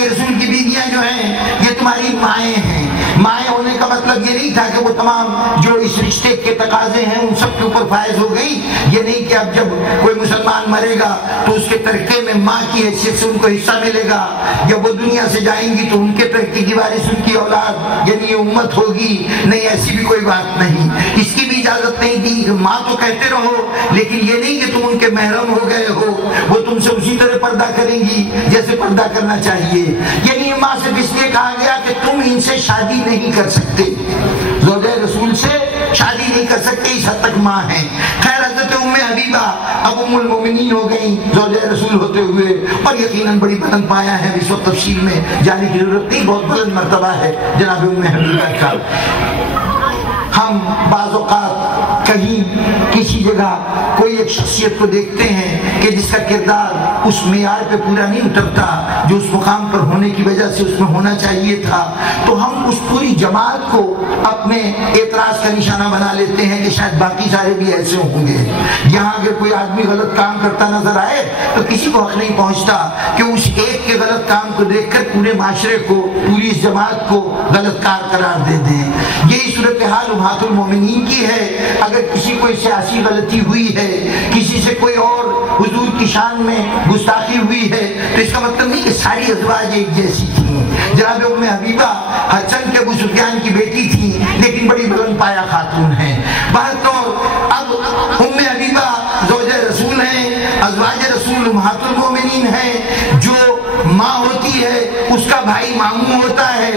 یہ رسول کی بیویاں جو ہیں یہ تمہاری مائیں ہیں. مائیں ہونے کا مطلب یہ نہیں تھا کہ وہ تمام جو اس رشتے کے تقاضے ہیں ان سب کے اوپر فائز ہو گئی. یہ نہیں کہ اب جب کوئی مسلمان مرے گا تو اس کے ترکے میں ماں کی حیثیت سے ان کو حصہ ملے گا. جب وہ دنیا سے جائیں گی تو ان کے ترکے کی وارث ان کی اولاد یعنی یہ امت ہوگی. نہیں، ایسی بھی کوئی بات نہیں. اس کی بھی اجازت نہیں دی کہ ماں تو کہتے رہو لیکن یہ نہیں کہ تم ان کے محرم ہو گئے ہو. وہ تم سے اسی طرح پردہ کریں گی جیسے پردہ کرنا چاہیے. یعنی ماں سے اس لیے کہا گیا کہ تم ان سے شادی نہیں کر سکتے، زوجہ رسول سے شادی نہیں کر سکتے، اس حد تک ماں ہیں. خیر حضرت ام حبیبہ اب ام المومنین ہو گئیں زوجہ رسول ہوتے ہوئے، اور یقیناً بڑی بلند پایا ہے. اس وقت تفصیل میں جانے کی ضرورت نہیں، بہت بلند مرتبہ ہے جناب ام حبیبہ کا. ہم بعض اوقات کہیں کسی جگہ کوئی ایک شخصیت کو دیکھتے ہیں کہ جس کا کردار اس معیار پہ پورا نہیں اترتا جو اس مقام پر ہونے کی وجہ سے اس میں ہونا چاہیے تھا، تو ہم اس پوری جماعت کو اپنے اعتراض کا نشانہ بنا لیتے ہیں کہ شاید باقی سارے بھی ایسے ہوں گے. یہاں اگر کوئی آدمی غلط کام کرتا نظر آئے تو کسی کو حق نہیں پہنچتا کہ اس ایک کے غلط کام کو دیکھ کر پورے معاشرے کو، پوری اس جماعت کو غلط کار قرار دے دیں. یہی صورتحال امہات المومنین کی ہے. اگر کسی کو سیاسی غلطی ہوئی ہے، کسی سے کوئی اور حضور کی شان میں گستاخی ہوئی ہے، تو اس کا مطلب نہیں کہ ساری ازواج ایک جیسی تھیں. جناب ام حبیبہ حسن کے ابو سفیان کی بیٹی تھی لیکن بڑی بلند پایا خاتون ہیں. بہرطور اب ام حبیبہ زوجہ رسول ہیں، ازواج رسول امہات المومنین ہیں. جو ماں ہوتی ہے اس کا بھائی ماموں ہوتا ہے،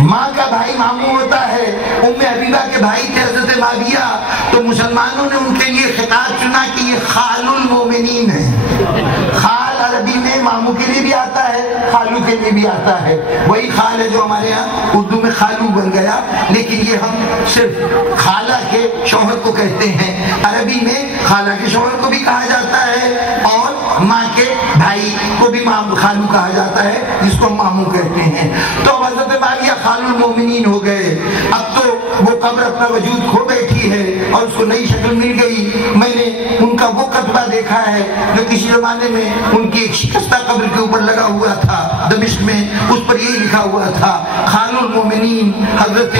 ماں کا بھائی ماموں ہوتا ہے. ام حبیبہ کے بھائی تھے حضرت معاویہ، تو مسلمانوں نے ان کے لیے خطاب چنا کہ یہ خال المومنین ہے. خال عربی میں ماموں کے لیے بھی آتا ہے، خالو کے لیے بھی آتا ہے. وہی خال ہے جو ہمارے ہاں اردو میں خالو بن گیا، لیکن یہ ہم صرف خالہ کے شوہر کو کہتے ہیں. عربی میں خالہ کے شوہر کو بھی کہا جاتا ہے اور ماں کے بھائی کو بھی خالو کہا جاتا ہے، جس کو ماموں کہتے ہیں. تو حضرت معاویہ خال المومنین ہو گئے. اب تو وہ قبر اپنا وجود کھو بیٹھی ہے اور اس کو نئی شکل مل گئی. میں نے ان کا وہ کتبہ دیکھا ہے جو کسی زمانے میں ان کی ایک شکستہ قبر کے اوپر لگا ہوا تھا دمشق میں. اس پر یہ لکھا ہوا تھا خال المومنین حضرت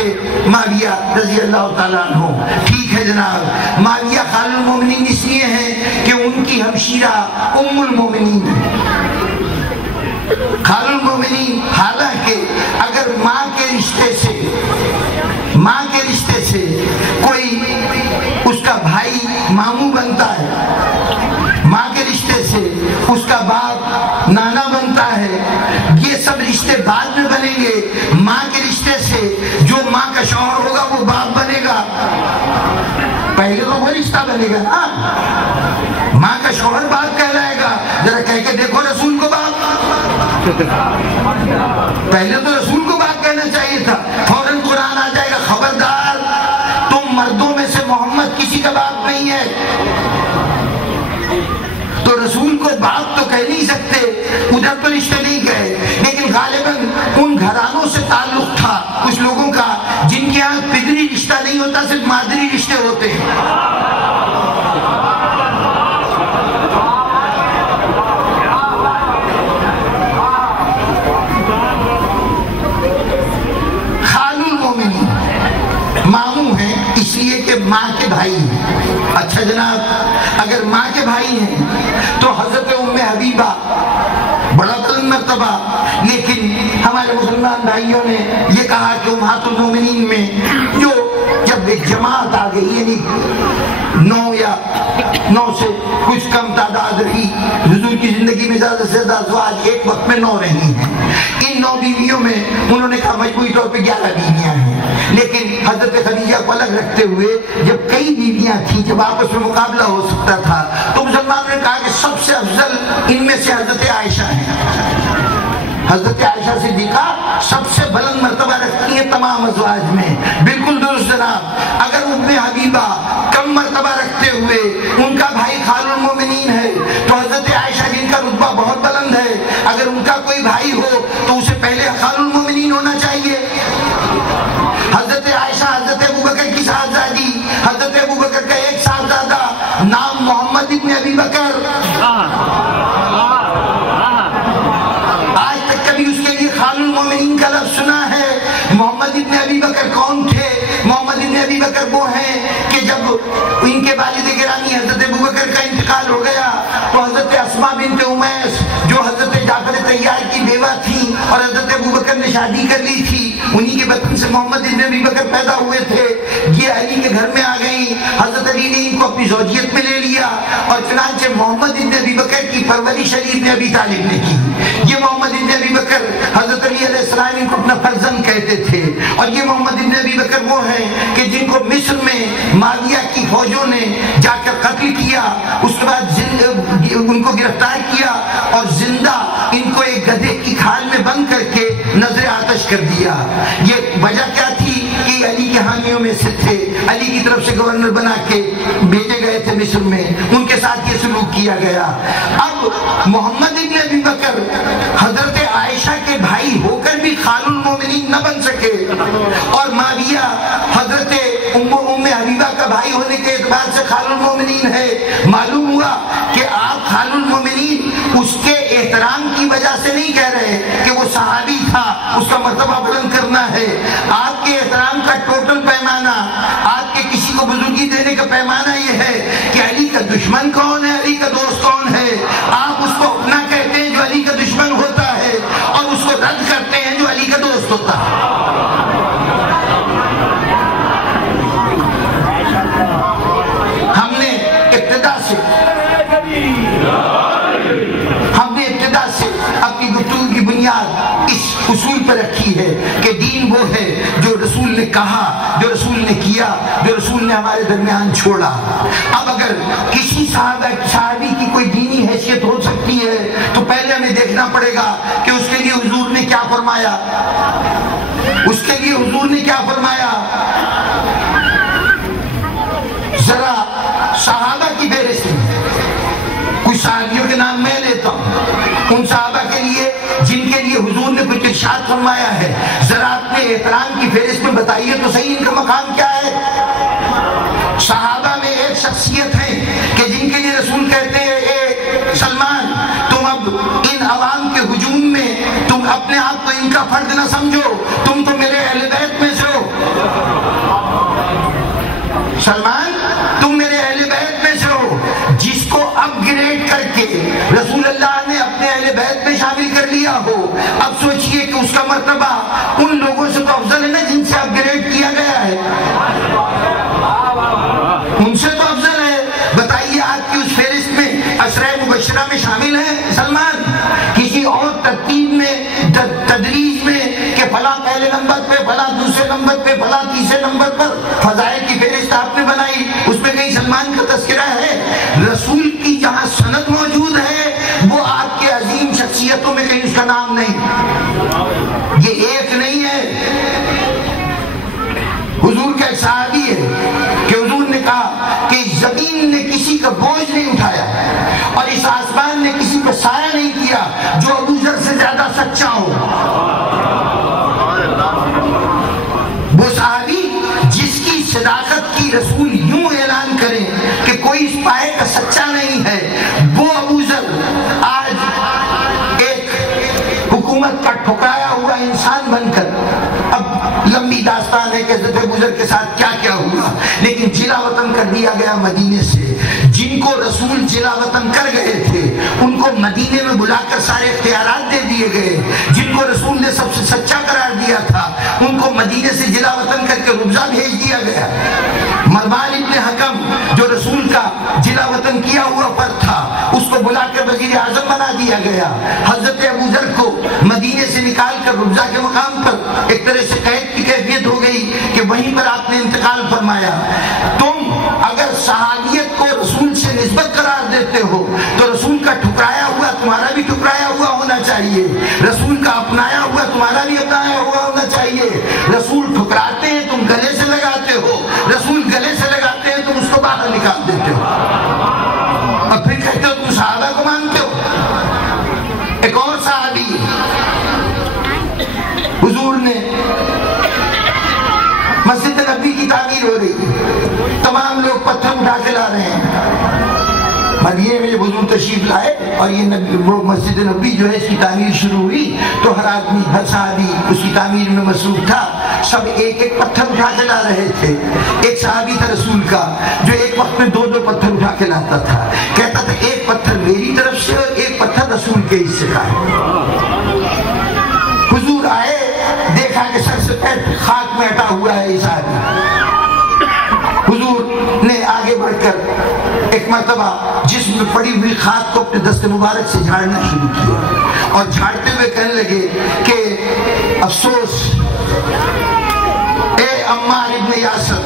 معاویہ رضی اللہ تعالیٰ عنہ. ٹھیک ہے جناب، معاویہ خال المومنین اس لیے ہیں کہ ان کی ہمشیرہ ام المومنین ہے. خال المومنین، حالانکہ اگر ماں کے رشتے سے کوئی اس کا بھائی ماموں بنتا ہے، ماں کے رشتے سے اس کا باپ نانا بنتا ہے، یہ سب رشتے بعد میں بنیں گے. ماں کے رشتے سے جو ماں کا شوہر ہوگا وہ باپ بنے گا. پہلے تو وہ رشتہ بنے گا نا، ماں کا شوہر باپ کہلائے گا. ذرا کہہ کے دیکھو رسول کو باپ. پہلے تو رسول کو باپ کہنا چاہیے تھا. فوراً قرآن آ جائے گا خبردار تم مردوں میں سے محمد کسی کا باپ نہیں ہے. تو رسول کو باپ تو کہہ نہیں سکتے، ادھر تو رشتے نہیں کہے. لیکن غالباً ان گھرانوں سے تعلق تھا کچھ لوگوں کا جن کے یہاں پدری رشتہ نہیں ہوتا، صرف مادری رشتے ہوتے ہیں. ماموں ہیں اس لیے کہ ماں کے بھائی ہیں. اچھا جناب، اگر ماں کے بھائی ہیں تو حضرت ام حبیبہ بڑا بلند مرتبہ. لیکن ہمارے مسلمان بھائیوں نے یہ کہا کہ امہات المومنین میں جو جب ایک جماعت آ گئی، یعنی 9 سے کچھ کم تعداد رہی، حضور کی زندگی میں زیادہ سے زیادہ ازواج ایک وقت میں 9 رہی ہیں. ان 9 بیویوں میں انہوں نے کہا مجموعی طور پہ 11 بیویاں ہیں. لیکن حضرت خدیجہ کو الگ رکھتے ہوئے جب کئی بیویاں تھیں، جب آپس میں مقابلہ ہو سکتا تھا، تو مسلمانوں نے کہا کہ سب سے افضل ان میں سے حضرت عائشہ ہیں. حضرت عائشہ صدیقہ سب سے بلند مرتبہ رکھتی ہیں تمام ازواج میں. بالکل درست جناب. اگر ام حبیبہ کم مرتبہ رکھتے ہوئے ان کا بھائی خال المومنین ہے تو حضرت عائشہ جن کا رتبہ بہت بلند ہے، اگر ان کا کوئی بھائی ہو تو اسے پہلے خال المومنین ہونا چاہیے. حضرت عائشہ حضرت ابوبکر کی صاحبزادی، حضرت ابوبکر کا ایک صاحبزادہ نام محمد ابن ابی بکر. ابی بکر کون تھے؟ محمد ابن ابی بکر وہ ہیں کہ جب ان کے والد گرامی حضرت ابو بکر کا انتقال ہو گیا تو حضرت اسماء بنت امیس جو حضرت جعفر طیار کی بیوہ تھی اور حضرت ابو بکر نے شادی کر لی تھی، انہی کے بطن سے محمد ابن ابی بکر پیدا ہوئے تھے. یہ علی کے گھر میں آ گئی. حضرت علی نے ان کو اپنی زوجیت میں لے لیا اور چنانچہ محمد ابن ابی بکر کی پرورش علی ابن ابی طالب نے کی. یہ محمد ابن ابی بکر حضرت علی علیہ السلام ان کو اپنا فرزند کہتے تھے. اور یہ محمد ابن ابی بکر وہ ہیں کہ جن کو مصر میں معاویہ کی فوجوں نے جا کر قتل کیا، اس کے بعد ان کو گرفتار کیا اور زندہ ان کو ایک گدھے کی کھال میں بند کر کے نظر آتش کر دیا. یہ وجہ کیا تھی کہ علی کے حامیوں میں سے تھے، علی کی طرف سے گورنر بنا کے بھیجے گئے تھے مصر میں، ان کے ساتھ یہ سلوک کیا گیا. اب محمد ابن ابی بکر حضرت عائشہ کے بھائی ہو کر بھی خال المومنین نہ بن سکے اور معاویہ حضرت ام حبیبہ کا بھائی ہونے کے اعتبار سے خال المومنین ہے. معلوم ہوا کہ آپ خال المومنین اس کے احترام کی وجہ سے نہیں کہہ رہے کہ وہ صحابی تھا، اس کا مرتبہ بلند کرنا ہے. آپ کے احترام کا ٹوٹل پیمانہ، آپ کے کسی کو بزرگی دینے کا پیمانہ یہ ہے کہ علی کا دشمن کون ہے، علی کا دوست کون ہے. آپ اس کو اپنا کہتے ہیں جو علی کا دشمن ہوتا ہے اور اس کو رد کرتے ہیں جو علی کا دوست ہوتا ہے. ہم نے ابتدا سے اپنی گفتگو کی بنیاد اس اصول پر رکھی ہے کہ دین وہ ہے جو رسول نے کہا، جو رسول نے کیا، جو رسول نے ہمارے درمیان چھوڑا. اب اگر کسی صحابی کی کوئی دینی حیثیت ہو سکتی ہے تو پہلے ہمیں دیکھنا پڑے گا کہ اس کے لیے حضور نے کیا فرمایا. اس کے لیے حضور نے کیا فرمایا. ذرا صحابہ کی فہرست میں کچھ صحابیوں کے نام میں لیتا ہوں، ان صحابہ کے لیے جن کے لیے حضور نے کچھ ارشاد فرمایا ہے، ذرا اپنے احترام کی فہرست میں بتائیے تو صحیح ان کا مقام کیا ہے. صحابہ میں ایک شخصیت ہے کہ جن کے لیے رسول کہتے ہیں اے سلمان تم اب ان عوام کے ہجوم میں تم اپنے آپ کو ان کا فرد نہ سمجھو، تم تو میرے اہل بیت میں سے ہو. سلمان تم میرے اہل بیت میں سے ہو. جس کو اپ گریڈ کر کے رسول اللہ نے اپنے اہل بیت میں شامل کر لیا ہو، اب سوچئے کہ اس کا مرتبہ ان لوگوں سے تو افضل ہے نا جن سے اپ گریڈ کیا گیا ہے، ان سے تو افضل ہے. بتائیے آپ کی اس فہرست میں عشرہ مبشرہ میں شامل ہے سلمان؟ کسی اور ترتیب میں تدریج میں کہ فلاں پہلے نمبر پہ، فلاں دوسرے نمبر پہ، فلاں تیسرے نمبر پر فضائل کی فہرست آپ نے بنائی، اس میں کہیں سلمان کا تذکرہ ہے؟ رسول کی جہاں سند موجود ہے وہ آپ کے عظیم شخصیتوں میں کہیں اس کا نام نہیں. یہ ایک نہیں ہے. حضور کا ایک صحابی ہے کہ حضور نے کہا کہ زمین نے کسی کا بوجھ نہیں اٹھایا اور اس آسمان نے کسی پہ سایہ نہیں کیا جو ابو ذر سے زیادہ سچا ہو. وہ صحابی جس کی صداقت کی رسول یوں اعلان کریں کہ کوئی اس پائے کا سچا نہیں ہے، وہ ابو ذر آج ایک حکومت کا ٹھکرایا ہوا انسان بن کر، اب لمبی داستان ہے کہ حضرت ابو ذر کے ساتھ کیا کیا ہوا، لیکن جلا وطن کر دیا گیا مدینے سے. جن کو رسول جلا وطن کر گئے تھے ان کو مدینے میں بلا کر سارے اختیارات دے دیے گئے. جن کو رسول نے سب سے سچا قرار دیا تھا ان کو مدینے سے جلا وطن کر کے ربضہ بھیج دیا گیا. مروان ابن حکم جو رسول کا جلا وطن کیا ہوا فرد تھا اس کو بلا کر وزیر اعظم بنا دیا گیا. حضرت ابو ذر کو مدینے سے نکال کر ربضہ کے مقام پر ایک طرح سے قید کی کیفیت ہو گئی کہ وہیں پر آپ نے انتقال فرمایا. تم اگر صحابیت کو رسول سے نسبت قرار دیتے ہو تو رسول کا ٹھکرایا ہوا تمہارا بھی ٹھکرایا ہوا ہونا چاہیے، رسول کا اپنایا ہوا تمہارا بھی اپنایا ہوا ہونا چاہیے. رسول ٹھکراتے ہیں تم گلے سے لگاتے ہو، رسول گلے سے لگاتے ہیں تم اس کو باہر نکال دیتے ہو اور پھر کہتے ہو تم صحابہ کو مانتے ہو. ایک اور صحابی حضور نے مسجد نبی کی تعمیر ہو رہی ہے، تمام لوگ پتھر اٹھا کے لا رہے ہیں، مدینے میں جب حضور تشریف لائے اور یہ وہ مسجد نبوی جو ہے اس کی تعمیر شروع ہوئی تو ہر آدمی ہر صحابی اس کی تعمیر میں مصروف تھا. سب ایک ایک پتھر اٹھا کے لا رہے تھے. ایک صحابی تھا رسول کا جو ایک وقت میں 2 پتھر اٹھا کے لاتا تھا. کہتا تھا ایک پتھر میری طرف سے اور ایک پتھر رسول کے حصے کا ہے. حضور آئے, دیکھا کہ سر سے پیر خاک میں ہٹا ہوا ہے یہ صحابی. حضور نے آگے بڑھ کر ایک مرتبہ جسم میں پڑی ہوئی خاک کو اپنے دست مبارک سے جھاڑنا شروع کیا اور جھاڑتے ہوئے کہنے لگے کہ افسوس اے عمار ابن یاسر,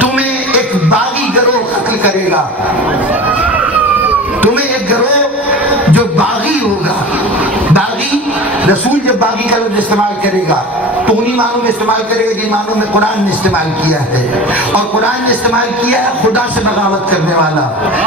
تمہیں ایک باغی گروہ قتل کرے گا. تمہیں ایک گروہ جو باغی ہوگا. باغی رسول جب باغی کا لفظ استعمال کرے گا تو انہی معنوں میں استعمال کرے گا جن معنوں میں قرآن نے استعمال کیا ہے. اور قرآن نے استعمال کیا ہے خدا سے بغاوت کرنے والا,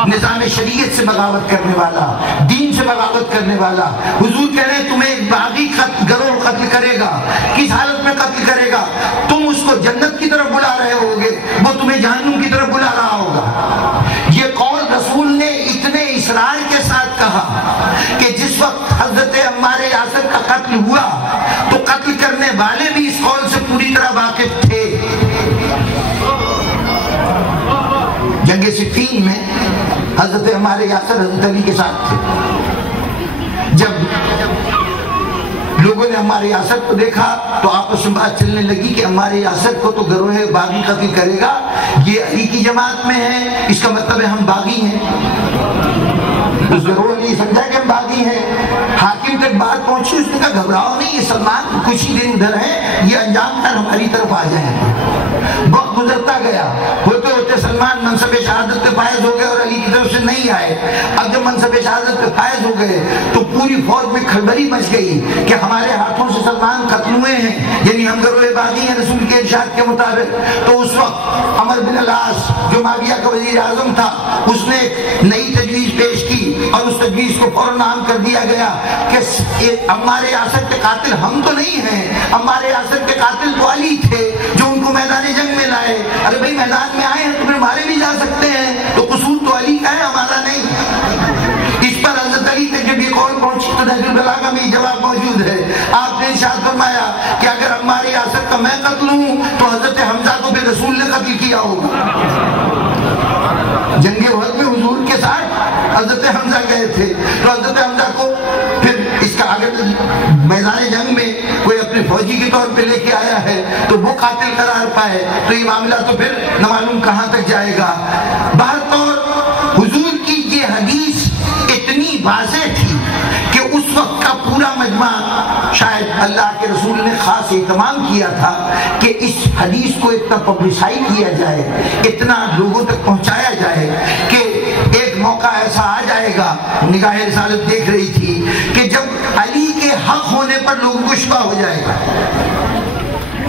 نظام شریعت سے بغاوت کرنے والا, دین سے بغاوت کرنے والا. حضور کہہ رہے ہیں تمہیں ایک باغی گروہ قتل کرے گا. کس حالت میں قتل کرے گا؟ تم اس کو جنت کی طرف بلا رہے ہوگے, وہ تمہیں جہنم کی طرف بلا رہا ہوگا. یہ قول رسول نے اتنے اصرار کے ساتھ کہا کہ جس وقت حضرت عمار یاسر کا قتل ہوا تو قتل کرنے والے بھی اس قول سے پوری طرح واقف تھے. جنگ صفین میں حضرت عمار یاسر حضرت علی کے ساتھ تھے. جب لوگوں نے عمار یاسر کو دیکھا تو آپس میں بات چلنے لگی کہ عمار یاسر کو تو گروہ باغی قتل کرے گا, یہ علی کی جماعت میں ہے, اس کا مطلب ہے ہم باغی ہیں. اس گروہ نے سمجھا کہ ہم باغی ہیں. حاکم تک بات پہنچی, اس نے کہا گھبراؤ نہیں, یہ سلمان کچھ ہی دن ادھر ہیں, یہ انجام کر ہماری طرف آ جائیں گے. وقت گزرتا گیا, ہوتے ہوتے سلمان منصب شہادت پہ فائز ہو گئے اور علی کی طرف سے نہیں آئے. اب جب منصب شہادت پہ فائز ہو گئے تو پوری فوج میں کھلبلی مچ گئی کہ ہمارے ہاتھوں سے سلمان قتل ہوئے ہیں, یعنی ہم گروہ باغی ہیں رسول کے ارشاد کے مطابق. تو اس وقت عمر بن العاص جو معاویہ کا وزیر اعظم تھا, اس نے ایک نئی تجویز پیش کی اور اس تجویز کو فوراً عام کر دیا گیا کہ عمار یاسر کے قاتل ہم تو نہیں ہیں, عمار یاسر کے قاتل تو علی تھے جو ان کو میدان جنگ میں لائے. ارے بھائی میدان میں آئے ہیں تو پھر مارے بھی جا سکتے ہیں, تو قصور تو علی کا ہے, ہمارا نہیں. اس پر حضرت علی تک جب یہ قول پہنچی تو نہج البلاغہ میں جواب موجود ہے. آپ نے ارشاد فرمایا کہ اگر عمار یاسر کا میں قتل ہوں تو حضرت حمزہ کو بھی رسول نے قتل کیا ہوگا. جنگ احد میں حضور کے ساتھ حضرت حمزہ گئے تھے, تو حضرت حمزہ کو پھر اس کا اگر میدان جنگ میں کوئی اپنے فوجی کے طور پہ لے کے آیا ہے تو وہ قاتل قرار پائے تو یہ معاملہ تو پھر نہ معلوم کہاں تک جائے گا. بہرطور حضور کی یہ حدیث اتنی واضح تھی کہ اس وقت کا پورا مجمع, شاید اللہ کے رسول نے خاص اہتمام کیا تھا کہ اس حدیث کو اتنا پبلسائی کیا جائے, اتنا لوگوں تک پہنچایا جائے کہ ایک موقع ایسا آ جائے گا, نگاہ رسالت دیکھ رہی تھی کہ جب علی کے حق ہونے پر لوگوں کو شبہ ہو جائے گا.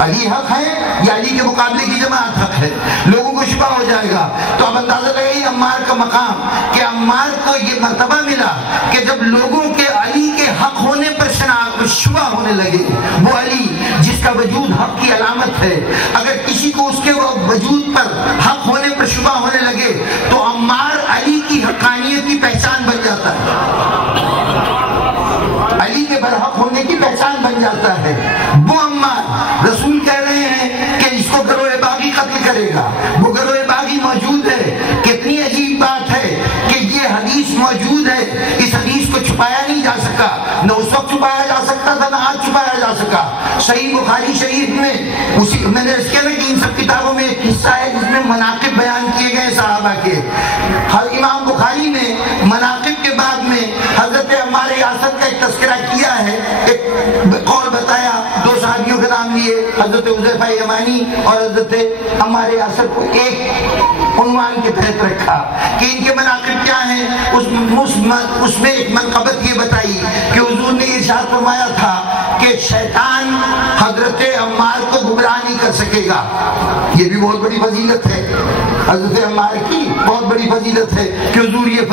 علی حق ہے یا علی کے مقابلے کی جماعت حق ہے, لوگوں کو شبہ ہو جائے گا. تو اب اندازہ لگائیے عمار کا مقام, کہ عمار کو یہ مرتبہ ملا کہ جب لوگوں کے علی کے حق ہونے پر شبہ ہونے لگے, وہ علی جس کا وجود حق کی علامت ہے, اگر کسی کو اس کے وجود پر حق ہونے پر شبہ ہونے لگے تو عمار علی کی حقانیت کی پہچان بن جاتا ہے, علی کے برحق ہونے کی پہچان بن جاتا ہے. وہ عمار رسول کہہ رہے ہیں کہ اس کو گروہ باغی قتل کرے گا, وہ گروہ باغی موجود ہے. کتنی عجیب بات ہے کہ یہ حدیث موجود ہے, اس حدیث کو چھپایا نہیں جا سکا, نہ اس وقت چھپایا جا سکتا تھا نہ آج چھپایا جا سکا. صحیح بخاری شریف میں میں نے اس کے کہ ان سب کتابوں میں ایک حصہ ہے جس میں مناقب بیان کیے گئے صحابہ کے. ہر امام بخاری نے مناقب کے بعد میں حضرت عمار یاسر کا ایک تذکرہ کیا ہے, ایک قول بتایا, 2 صحابیوں کے نام لیے, حضرت حذیفہ یمانی اور حضرت عمار یاسر کو ایک عنوان کے تحت رکھا کہ ان کے مناقب کیا ہیں. اس میں ایک منقبت یہ بتائی کہ حضور نے ارشاد فرمایا تھا کہ شیطان حضرت عمار کو گمراہ نہیں کر سکے گا. یہ بھی بہت بڑی فضیلت ہے, حضرت عمار کی بہت بڑی فضیلت ہے کہ حضور یہ